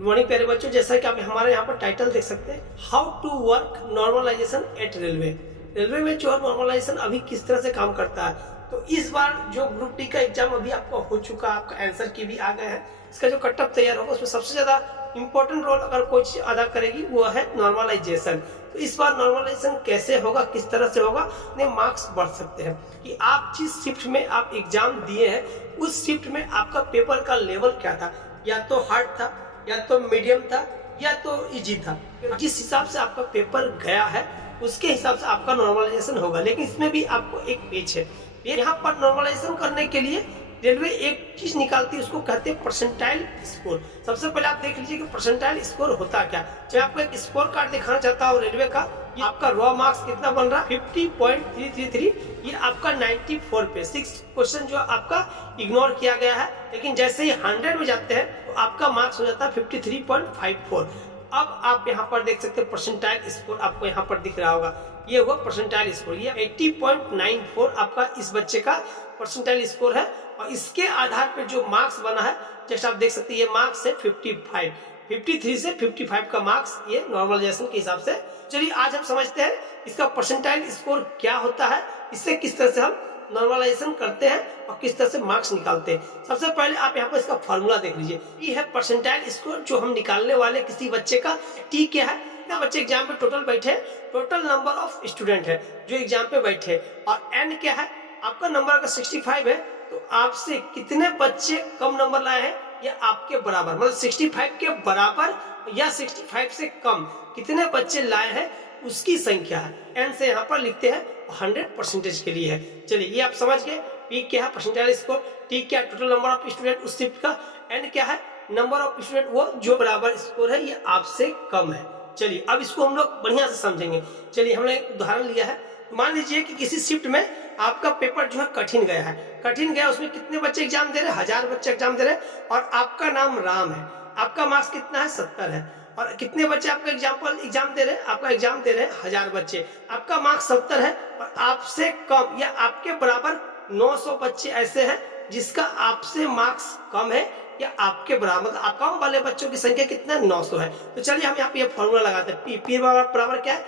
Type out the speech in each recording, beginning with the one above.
Good morning प्यारे बच्चों, जैसा कि आप हमारे यहाँ पर टाइटल देख सकते हैं, how to work normalisation at railway. Railway में जो है नॉर्मलाइजेशन अभी किस तरह से काम करता है। तो इस बार जो ग्रुप डी का एग्जाम अभी आपका हो चुका है, आपका आंसर की भी आ गए हैं, इसका जो कट ऑफ तैयार होगा उसमें सबसे ज्यादा इंपॉर्टेंट रोल अगर कोई चीज अदा करेगी वो है नॉर्मलाइजेशन। तो इस बार नॉर्मलाइजेशन कैसे होगा, किस तरह से होगा, अपने मार्क्स बढ़ सकते हैं कि आप जिस शिफ्ट में आप एग्जाम दिए हैं उस शिफ्ट में आपका पेपर का लेवल क्या था, या तो हार्ड था, या तो मीडियम था, या तो इजी था। जिस हिसाब से आपका पेपर गया है उसके हिसाब से आपका नॉर्मलाइजेशन होगा। लेकिन इसमें भी आपको एक पेज है, यहाँ पर नॉर्मलाइजेशन करने के लिए रेलवे एक चीज निकालती है, उसको कहते हैं परसेंटाइल स्कोर। सबसे पहले आप देख लीजिए कि परसेंटाइल स्कोर होता क्या। मैं आपको एक स्कोर कार्ड दिखाना चाहता हूँ रेलवे का। ये आपका रॉ मार्क्स कितना बन रहा है 50.333, ये आपका 94 पे 6 क्वेश्चन जो आपका इग्नोर किया गया है। लेकिन जैसे ही 100 में जाते हैं तो आपका मार्क्स हो जाता है 53.54। अब आप यहाँ पर देख सकते हैं परसेंटाइल स्कोर आपको यहाँ पर दिख रहा होगा, ये हुआ परसेंटाइल स्कोर। ये 80.94 आपका इस बच्चे का परसेंटाइल स्कोर है। और इसके आधार पर जो मार्क्स बना है, जैसे आप देख सकते हैं, ये मार्क्स है 55, 53 से 55 का मार्क्स ये नॉर्मलाइजेशन के हिसाब से। चलिए आज हम समझते हैं इसका परसेंटाइल स्कोर क्या होता है, इससे किस तरह से हम नॉर्मलाइजेशन करते हैं और किस तरह से मार्क्स निकालते हैं। सबसे पहले आप यहाँ पर इसका फॉर्मूला देख लीजिए। ये है परसेंटाइल स्कोर जो हम निकालने वाले किसी बच्चे का। टी क्या है, बच्चे एग्जाम पे टोटल बैठे, टोटल नंबर ऑफ स्टूडेंट है जो एग्जाम पे बैठे। और एन क्या है, आपका नंबर अगर 65 है तो आपसे कितने बच्चे कम नंबर लाए हैं या आपके बराबर, मतलब 65 के बराबर या 65 से कम कितने बच्चे लाए हैं उसकी संख्या है। एन से यहाँ पर लिखते हैं 100% के लिए है। चलिए ये आप समझ गए। पी क्या है परसेंटाइल स्कोर, टी क्या है टोटल नंबर ऑफ स्टूडेंट उस शिफ्ट का, एन क्या है नंबर ऑफ स्टूडेंट वो जो बराबर स्कोर है ये आपसे कम है। चलिए अब इसको हम लोग बढ़िया से समझेंगे। चलिए हमने एक उदाहरण लिया है। मान लीजिए कि किसी शिफ्ट में आपका पेपर जो है कठिन गया है, कठिन गया, उसमें कितने बच्चे एग्जाम दे रहे हैं, 1000 बच्चे एग्जाम दे रहे हैं और आपका नाम राम है। आपका मार्क्स कितना है 70 है। और कितने बच्चे आपका एग्जाम दे रहे हैं, आपका एग्जाम दे रहे हैं 1000 बच्चे, आपका मार्क्स 70 है और आपसे कम या आपके बराबर 900 बच्चे ऐसे हैं जिसका आपसे मार्क्स कम है या आपके बराबर। कम वाले बच्चों की संख्या कितना है 900 है। तो चलिए हम यहाँ पे फॉर्मूला लगाते हैं। पी बराबर क्या है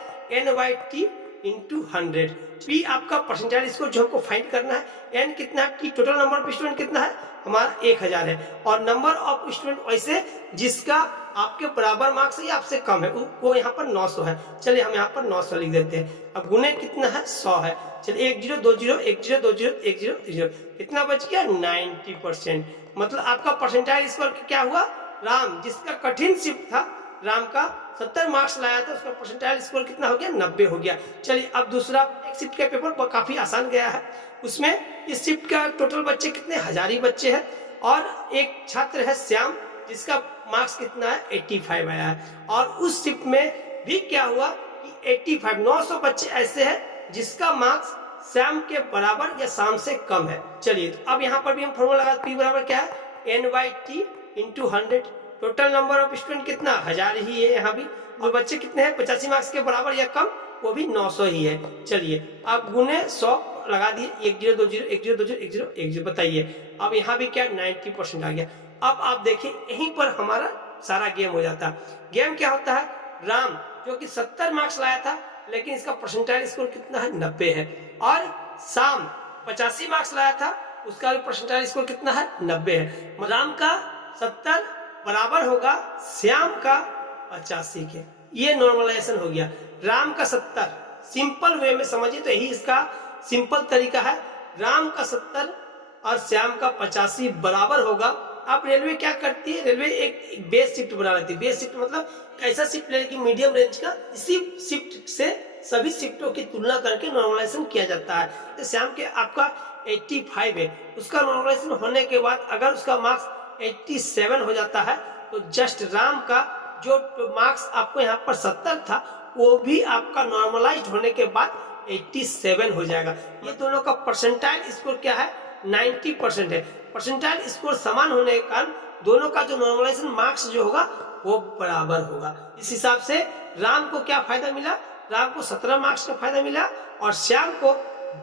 n/t इंटू 100। पी आपका परसेंटाइल स्कोर जो हमको फाइंड करना है, एन कितना है, T total number of student कितना है हमारा 1000 है। और नंबर ऑफ स्टूडेंट वैसे जिसका आपके बराबर मार्क्स है या आपसे कम है वो यहाँ पर 900 है। चलिए हम यहाँ पर 900 लिख देते हैं। अब गुने कितना है 100 है। चलिए 10 20 10 20 10 30 कितना बच गया 90%। मतलब आपका परसेंटाइल स्कोर क्या हुआ, राम जिसका कठिन शिफ्ट था, राम का 70 मार्क्स लाया था, उसका परसेंटाइल स्कोर कितना हो गया 90 हो गया। चलिए अब दूसरा, एक शिफ्ट का पेपर काफी आसान गया है, उसमें इस शिफ्ट का टोटल बच्चे कितने 1000 ही बच्चे हैं और एक छात्र है श्याम जिसका मार्क्स कितना है 85 आया है। और उस शिफ्ट में भी क्या हुआ कि 85 900 बच्चे ऐसे हैं जिसका मार्क्स श्याम के बराबर या शाम से कम है। चलिए तो अब यहाँ पर भी हम फॉर्मूला लगा, पी बराबर क्या है n/t into 100। Total number of student कितना 1000 ही है यहाँ भी, और बच्चे कितने हैं 85 मार्क्स के बराबर या कम, वो भी 900 ही है। चलिए अब गुने 100 लगा दिए, 10 20 10 20 10 10 बताइए। अब यहाँ भी क्या 90% आ गया। अब आप देखिए यहीं पर हमारा सारा गेम हो जाता है। गेम क्या होता है, राम जो कि 70 मार्क्स लाया था लेकिन इसका परसेंटाइल स्कोर कितना है 90 है, और शाम 85 मार्क्स लाया था उसका भी परसेंटाइल स्कोर कितना है 90 है। राम का 70 बराबर होगा श्याम का 85 के। ये नॉर्मलाइजेशन हो गया। राम का 70 सिंपल वे में समझिए तो यही इसका सिंपल तरीका है। राम का 70 और श्याम का 85 बराबर होगा। अब रेलवे क्या करती है, रेलवे एक बेस शिफ्ट बना लेती है। बेस शिफ्ट मतलब ऐसा शिफ्ट लेगी मीडियम रेंज का, इसी शिफ्ट से सभी शिफ्टों की तुलना करके नॉर्मलाइजेशन किया जाता है। तो श्याम के आपका 85 है, उसका नॉर्मलाइजेशन होने के बाद अगर उसका मार्क्स 87 हो जाता है तो जस्ट राम का जो मार्क्स आपको यहाँ पर 70 था वो भी आपका नॉर्मलाइज्ड होने के बाद 87 हो जाएगा। ये दोनों का परसेंटाइल स्कोर क्या है 90% है। परसेंटाइल स्कोर समान होने के कारण दोनों का जो नॉर्मलाइजेशन मार्क्स जो होगा वो बराबर होगा। इस हिसाब से राम को क्या फायदा मिला, राम को 17 मार्क्स का फायदा मिला और श्याम को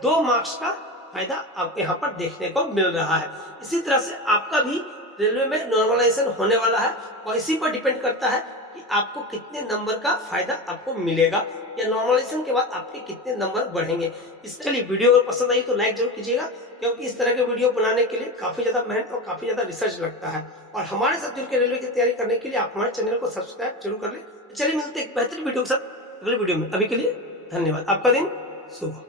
2 मार्क्स का फायदा आप यहाँ पर देखने को मिल रहा है। इसी तरह से आपका भी रेलवे में नॉर्मलाइजेशन होने वाला है और इसी पर डिपेंड करता है कि आपको कितने नंबर का फायदा आपको मिलेगा या नॉर्मलाइजेशन के बाद आपके कितने नंबर बढ़ेंगे। इस चलिए वीडियो अगर पसंद आई तो लाइक जरूर कीजिएगा, क्योंकि इस तरह के वीडियो बनाने के लिए काफी ज्यादा मेहनत और काफी ज्यादा रिसर्च लगता है। और हमारे साथ जुड़ के रेलवे की तैयारी करने के लिए आप हमारे चैनल को सब्सक्राइब जरूर कर ले। चलिए मिलते हैं एक बेहतरीन वीडियो के साथ अगले वीडियो में। अभी के लिए धन्यवाद। आपका दिन शुभ हो।